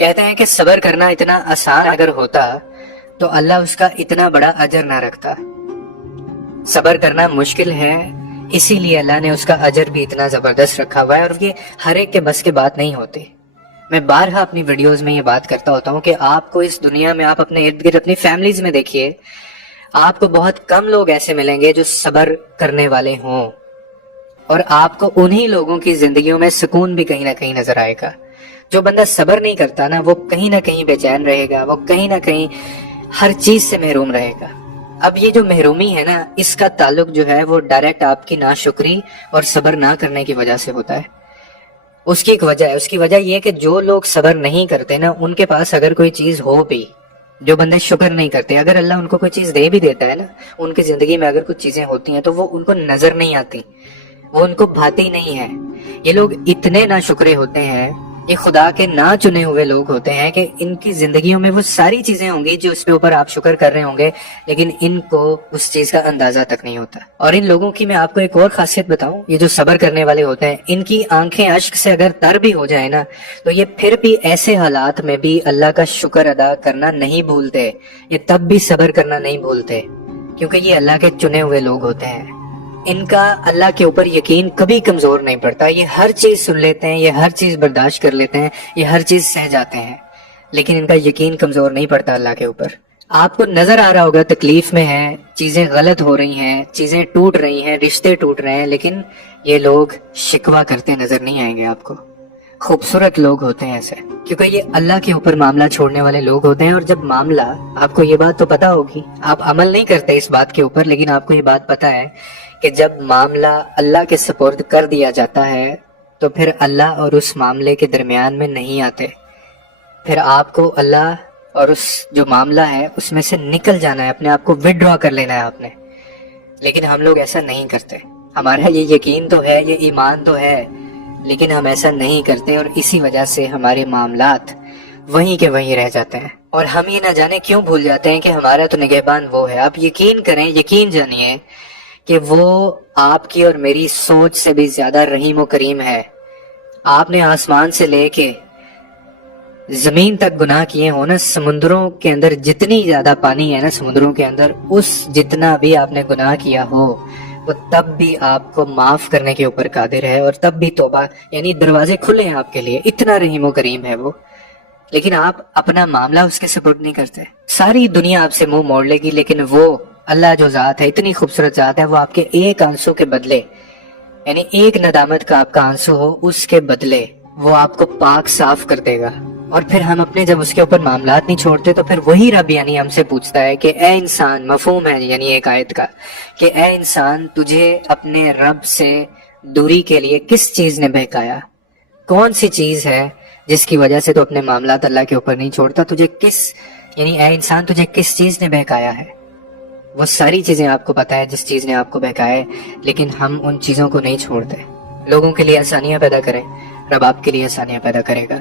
کہتے ہیں کہ صبر کرنا اتنا آسان اگر ہوتا تو اللہ اس کا اتنا بڑا اجر نہ رکھتا۔ صبر کرنا مشکل ہے، اسی لیے اللہ نے اس کا اجر بھی اتنا زبردست رکھا ہوا ہے، اور یہ ہر ایک کے بس کے بات نہیں ہوتی۔ میں بارہا اپنی ویڈیوز میں یہ بات کرتا ہوتا ہوں کہ آپ کو اس دنیا میں، آپ اپنے ارد گرد اپنی فیملیز میں دیکھیے، آپ کو بہت کم لوگ ایسے ملیں گے جو صبر کرنے والے ہوں، اور آپ کو انہی لوگوں کی زندگیوں میں سکون بھی کہیں نہ کہیں نظر آئے گا۔ جو بندہ صبر نہیں کرتا نا، وہ کہیں نہ کہیں بے چین رہے گا، وہ کہیں نہ کہیں ہر چیز سے محروم رہے گا۔ اب یہ جو محرومی ہے نا، اس کا تعلق جو ہے وہ ڈائریکٹ آپ کی ناشکری اور صبر نہ کرنے کی وجہ سے ہوتا ہے۔ اس کی ایک وجہ ہے، اس کی وجہ یہ ہے کہ جو لوگ صبر نہیں کرتے نا، ان کے پاس اگر کوئی چیز ہو بھی، جو بندے شکر نہیں کرتے، اگر اللہ ان کو کوئی چیز دے بھی دیتا ہے نا، ان کی زندگی میں اگر کچھ چیزیں ہوتی ہیں تو وہ ان کو نظر نہیں آتی، وہ ان کو بھاتی نہیں ہے۔ یہ لوگ اتنے ناشکرے ہوتے ہیں، یہ خدا کے نہ چنے ہوئے لوگ ہوتے ہیں کہ ان کی زندگیوں میں وہ ساری چیزیں ہوں گی جو اس کے اوپر آپ شکر کر رہے ہوں گے، لیکن ان کو اس چیز کا اندازہ تک نہیں ہوتا۔ اور ان لوگوں کی میں آپ کو ایک اور خاصیت بتاؤں، یہ جو صبر کرنے والے ہوتے ہیں، ان کی آنکھیں اشک سے اگر تر بھی ہو جائے نا، تو یہ پھر بھی ایسے حالات میں بھی اللہ کا شکر ادا کرنا نہیں بھولتے، یہ تب بھی صبر کرنا نہیں بھولتے، کیونکہ یہ اللہ کے چنے ہوئے لوگ ہوتے ہیں۔ ان کا اللہ کے اوپر یقین کبھی کمزور نہیں پڑتا، یہ ہر چیز سن لیتے ہیں، یہ ہر چیز برداشت کر لیتے ہیں، یہ ہر چیز سہ جاتے ہیں، لیکن ان کا یقین کمزور نہیں پڑتا اللہ کے اوپر۔ آپ کو نظر آ رہا ہوگا تکلیف میں ہے، چیزیں غلط ہو رہی ہیں، چیزیں ٹوٹ رہی ہیں، رشتے ٹوٹ رہے ہیں، لیکن یہ لوگ شکوہ کرتے نظر نہیں آئیں گے آپ کو۔ خوبصورت لوگ ہوتے ہیں ایسے، کیونکہ یہ اللہ کے اوپر معاملہ چھوڑنے والے لوگ ہوتے ہیں۔ اور جب معاملہ، آپ کو یہ بات تو پتا ہوگی، آپ عمل نہیں کرتے اس بات کے اوپر، لیکن آپ کو یہ بات پتا ہے کہ جب معاملہ اللہ کے سپرد کر دیا جاتا ہے تو پھر اللہ اور اس معاملے کے درمیان میں نہیں آتے، پھر آپ کو اللہ اور اس جو معاملہ ہے اس میں سے نکل جانا ہے، اپنے آپ کو وڈرا کر لینا ہے آپ نے۔ لیکن ہم لوگ ایسا نہیں کرتے، ہمارا یہ یقین تو ہے، یہ ایمان تو ہے، لیکن ہم ایسا نہیں کرتے، اور اسی وجہ سے ہمارے معاملات وہیں کے وہیں رہ جاتے ہیں۔ اور ہم یہ نہ جانے کیوں بھول جاتے ہیں کہ ہمارا تو نگہبان وہ ہے۔ آپ یقین کریں، یقین جانیے کہ وہ آپ کی اور میری سوچ سے بھی زیادہ رحیم و کریم ہے۔ آپ نے آسمان سے لے کے زمین تک گناہ کیے ہو نا، سمندروں کے اندر جتنی زیادہ پانی ہے نا سمندروں کے اندر، اس جتنا بھی آپ نے گناہ کیا ہو، وہ تب بھی آپ کو معاف کرنے کے اوپر قادر ہے، اور تب بھی توبہ، یعنی دروازے کھلے ہیں آپ کے لیے، اتنا رحیم و کریم ہے وہ۔ لیکن آپ اپنا معاملہ اس کے سپرد نہیں کرتے۔ ساری دنیا آپ سے منہ موڑ لے گی، لیکن وہ اللہ جو ذات ہے، اتنی خوبصورت ذات ہے، وہ آپ کے ایک آنسو کے بدلے، یعنی ایک ندامت کا آپ کا آنسو ہو، اس کے بدلے وہ آپ کو پاک صاف کر دے گا۔ اور پھر ہم اپنے جب اس کے اوپر معاملات نہیں چھوڑتے تو پھر وہی رب یعنی ہم سے پوچھتا ہے کہ اے انسان، مفہوم ہے یعنی ایک آیت کا، کہ اے انسان، تجھے اپنے رب سے دوری کے لیے کس چیز نے بہکایا؟ کون سی چیز ہے جس کی وجہ سے تو اپنے معاملات اللہ کے اوپر نہیں چھوڑتا؟ تجھے یعنی اے انسان، تجھے کس چیز نے بہکایا ہے؟ وہ ساری چیزیں آپ کو پتا ہے جس چیز نے آپ کو بہکایا ہے، لیکن ہم ان چیزوں کو نہیں چھوڑتے۔ لوگوں کے لیے آسانیاں پیدا کریں، رب آپ کے لیے آسانیاں پیدا کرے گا۔